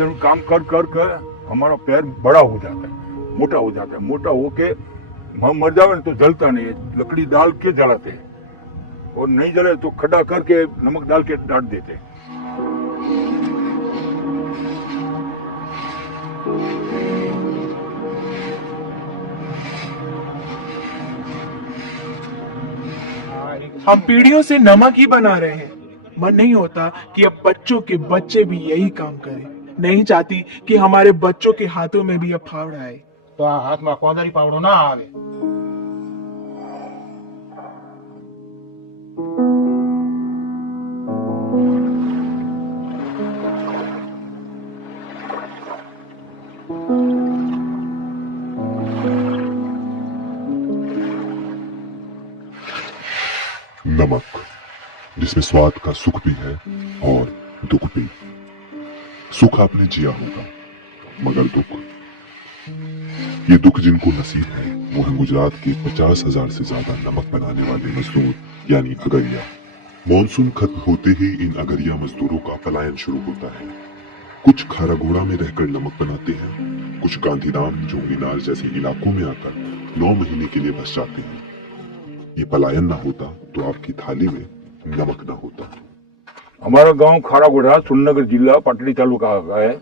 दिन काम कर कर कर हमारा पैर बड़ा हो जाता है, मोटा हो जाता है। मोटा होके हम मर जावे तो जलता नहीं है, लकड़ी डाल के जलाते हैं, और नहीं जले तो खड्डा करके नमक डाल के डांट देते हैं। हम पीढ़ियों से नमक ही बना रहे हैं। मन नहीं होता कि अब बच्चों के बच्चे भी यही काम करें। नहीं चाहती कि हमारे बच्चों के हाथों में भी अब फावड़ा आए। तो आ हाथમાં કોદારી પાવડો ના આવે। नमक, जिसमें स्वाद का सुख भी है और दुख भी। सुख आपने जिया होगा, मगर दुख, ये दुख जिनको नसीब है वो है गुजरात के 50,000 से ज्यादा नमक बनाने वाले मजदूर, यानी अगरिया। मॉनसून खत्म होते ही इन अगरिया मजदूरों का पलायन शुरू होता है। कुछ खारागोड़ा में रहकर नमक बनाते हैं, कुछ गांधीधाम जोगीनार जैसे इलाकों में आकर 9 महीने के लिए बस जाते हैं। ये पलायन ना होता तो आपकी थाली में नमक ना होता। हमारा गांव खारागोड़ा, सुरनगर जिला, पाटड़ी तालुका का है।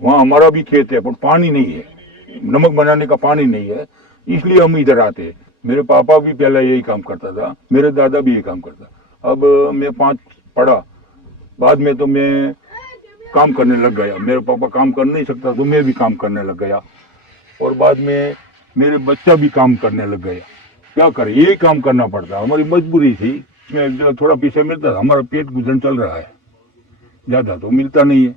वहाँ हमारा भी खेत है, पर पानी नहीं है, नमक बनाने का पानी नहीं है, इसलिए हम इधर आते हैं। मेरे पापा भी पहले यही काम करता था, मेरे दादा भी यही काम करता। अब मैं 5 पढ़ा, बाद में तो मैं काम करने लग गया। मेरे पापा काम कर नहीं सकता तो मैं भी काम करने लग गया, और बाद में मेरे बच्चा भी काम करने लग गया। क्या करें, यही काम करना पड़ता, हमारी मजबूरी थी। इसमें थोड़ा पैसा मिलता था, हमारा पेट गुजर चल रहा है, ज्यादा तो मिलता नहीं है।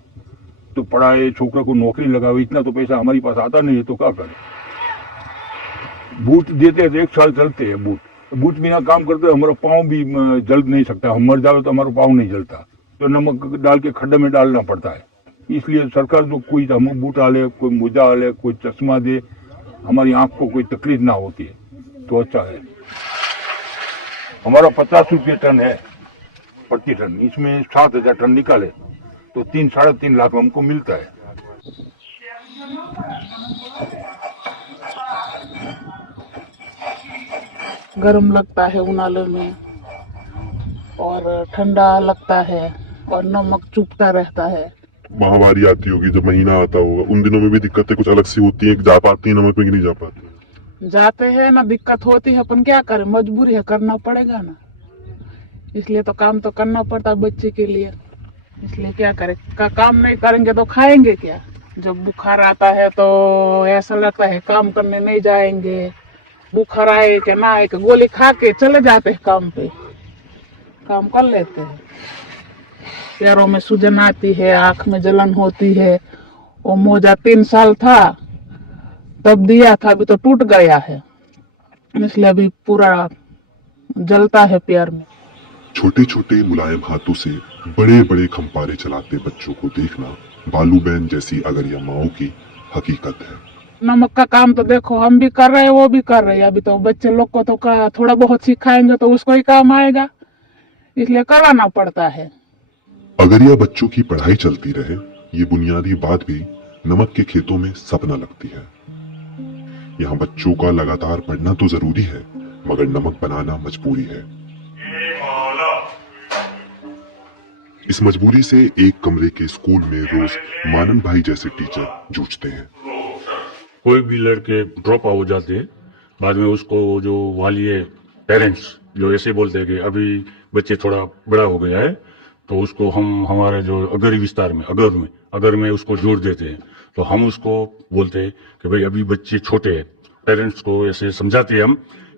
तो पढ़ाए, छोकरा को नौकरी लगावे, इतना तो पैसा हमारे पास आता नहीं है, तो क्या करें। बूट देते हैं तो 1 साल चलते हैं। बूट बिना काम करते हमारा पाँव भी जल नहीं सकता, हम मर जावे तो हमारा पाँव नहीं जलता, तो नमक डाल के खड्डे में डालना पड़ता है। इसलिए सरकार तो कोई हमें बूट डाले, कोई मोजा डाले, कोई चश्मा दे, हमारी आंख को कोई तकलीफ ना होती है तो अच्छा है। हमारा 50 रुपये टन है प्रति टन, इसमें 7,000 टन निकाले तो 3-3.5 लाख हमको मिलता है। गर्म लगता है उनाले में, और ठंडा लगता है, और नमक चुभता रहता है। महामारी आती होगी, जब महीना आता होगा, उन दिनों में भी दिक्कतें कुछ अलग सी होती हैं। जा पाती है नमक में कि नहीं जा पाती? जाते हैं ना, दिक्कत होती है, अपन क्या करें, मजबूरी है, करना पड़ेगा ना। इसलिए तो काम तो करना पड़ता है बच्चे के लिए। इसलिए क्या करें, काम नहीं करेंगे तो खाएंगे क्या। जब बुखार आता है तो ऐसा लगता है काम करने नहीं जाएंगे। बुखार आए कि ना आए, गोली खा के चले जाते हैं काम पे, काम कर लेते हैं। पैरों में सूजन आती है, आंख में जलन होती है। वो मोजा 3 साल था तब दिया था, अभी तो टूट गया है, इसलिए अभी पूरा जलता है पैर में। छोटे छोटे मुलायम हाथों से बड़े बड़े खंपारे चलाते बच्चों को देखना बालू बहन जैसी अगरिया माओ की हकीकत है। नमक का काम तो देखो हम भी कर रहे हैं, वो भी कर रहे हैं। अभी तो बच्चे लोग को तो थोड़ा बहुत सिखाएंगे तो उसको ही काम आएगा, इसलिए करवाना पड़ता है। अगरिया बच्चों की पढ़ाई चलती रहे, ये बुनियादी बात भी नमक के खेतों में सपना लगती है। यहाँ बच्चों का लगातार पढ़ना तो जरूरी है, मगर नमक बनाना मजबूरी है। इस मजबूरी से एक कमरे के स्कूल में रोज मानन भाई जैसे टीचर जूझते हैं। कोई भी लड़के ड्रॉप आउट हो जाते हैं, बाद में उसको जो वाली है, पेरेंट्स जो ऐसे बोलते हैं कि अभी बच्चे थोड़ा बड़ा हो गया है, तो उसको हम हमारे जो अगरी विस्तार में अगर में उसको जोड़ देते हैं। तो हम उसको बोलते हैं कि भाई अभी बच्चे छोटे हैं। पेरेंट्स को ऐसे समझाते हैं हम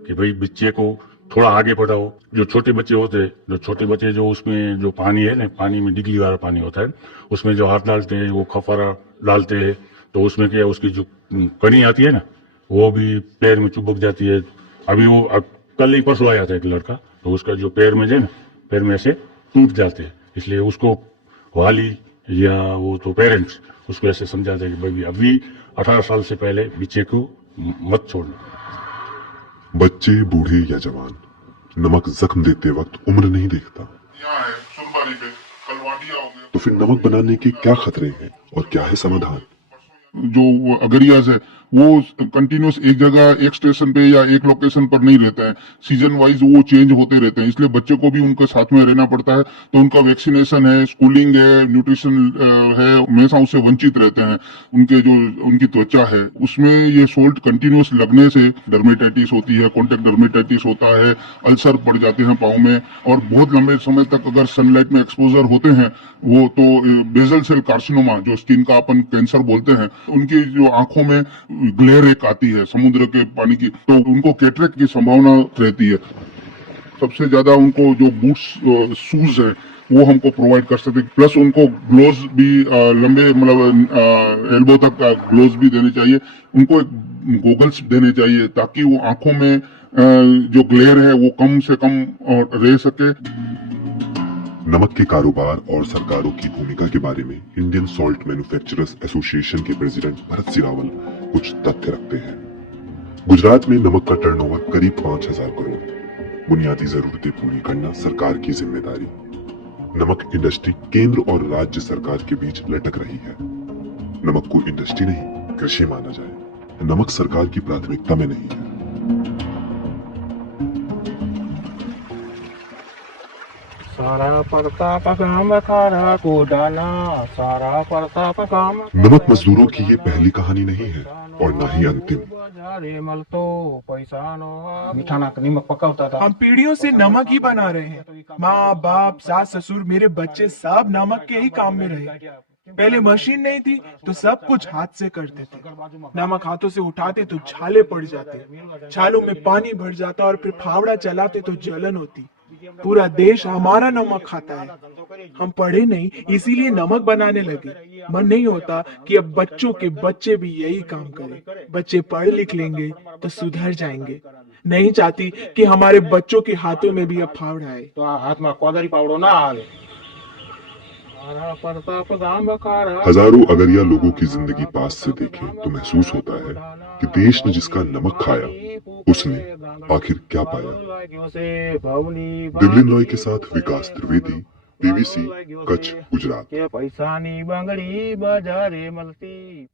कि भाई बच्चे को थोड़ा आगे बढ़ाओ। जो छोटे बच्चे होते हैं, जो उसमें जो पानी है ना, पानी में डिगली वाला पानी होता है, उसमें जो हाथ डालते हैं, वो खफारा डालते हैं, तो उसमें क्या है, उसकी जो कनी आती है ना, वो भी पैर में चुभक जाती है। अभी वो कल ही परसों आया था एक लड़का, तो उसका जो पैर में ना, पैर में ऐसे टूट जाते हैं। इसलिए उसको वाली या वो तो पेरेंट्स उसको ऐसे समझाते हैं कि भाई अभी 18 साल से पहले बच्चे को मत छोड़ना। बच्चे, बूढ़े या जवान, नमक जख्म देते वक्त उम्र नहीं देखता। तो फिर नमक बनाने के क्या खतरे हैं और क्या है समाधान? जो अगरियाज है वो कंटिन्यूस एक जगह एक स्टेशन पे या एक लोकेशन पर नहीं रहता है, सीजन वाइज वो चेंज होते रहते हैं, इसलिए बच्चों को भी उनके साथ में रहना पड़ता है। तो उनका वैक्सीनेशन है, स्कूलिंग है, न्यूट्रिशन है, हमेशा उससे वंचित रहते हैं। उनकी त्वचा है उसमें ये सोल्ट कंटिन्यूस लगने से डर्मेटाइटिस होती है, कॉन्टेक्ट डर्मेटाइटिस होता है, अल्सर पड़ जाते हैं पाँव में, और बहुत लंबे समय तक अगर सनलाइट में एक्सपोजर होते हैं वो तो बेजल सेल कार्सिनोमा जो स्किन का अपन कैंसर बोलते हैं, उनकी जो आंखों में ग्लेयर एक आती है समुद्र के पानी की, तो उनको कैटरेक्ट की संभावना रहती है। सबसे ज्यादा उनको जो बूट्स शूज है वो हमको प्रोवाइड कर सकते हैं, प्लस उनको ग्लोव्स भी लंबे मतलब एल्बो तक ग्लोव्स भी देने चाहिए, उनको एक गोगल्स देने चाहिए ताकि वो आंखों में जो ग्लेयर है वो कम से कम रह सके। नमक के कारोबार और सरकारों की भूमिका के बारे में इंडियन सॉल्ट मैन्युफैक्चरर्स एसोसिएशन के प्रेसिडेंट भरत सिरावल कुछ तथ्य रखते हैं। गुजरात में नमक का टर्नओवर करीब 5,000 करोड़। बुनियादी जरूरतें पूरी करना सरकार की जिम्मेदारी। नमक इंडस्ट्री केंद्र और राज्य सरकार के बीच लटक रही है। नमक को इंडस्ट्री नहीं कृषि माना जाए। नमक सरकार की प्राथमिकता में नहीं है। सारा प्रताप काम खारा को डाना, सारा प्रताप काम। नमक मजदूरों की ये पहली कहानी नहीं है और न ही अंतिम। मीठा नमक पकावता था। हम पीढ़ियों से नमक ही बना रहे हैं। माँ बाप सास ससुर मेरे बच्चे सब नमक के ही काम में रहे। पहले मशीन नहीं थी तो सब कुछ हाथ से करते थे। नमक हाथों से उठाते तो छाले पड़ जाते, छालों में पानी भर जाता और फिर फावड़ा चलाते तो जलन होती। पूरा देश हमारा नमक खाता है। हम पढ़े नहीं इसीलिए नमक बनाने लगे। मन नहीं होता कि अब बच्चों के बच्चे भी यही काम करें। बच्चे पढ़ लिख लेंगे तो सुधर जाएंगे। नहीं चाहती कि हमारे बच्चों के हाथों में भी अब फावड़ा आए। तो आ हाथ में कोदारी पावड़ो ना आवे। सारा प्रताप काम खारा। हजारों अगरिया लोगों की जिंदगी पास से देखें तो महसूस होता है कि देश ने जिसका नमक खाया उसने आखिर क्या पाया। दिवलिन रॉय के साथ विकास त्रिवेदी, पीवीसी, कच्छ, गुजरात। पैसा नी बांगड़ी बाजारे मलती।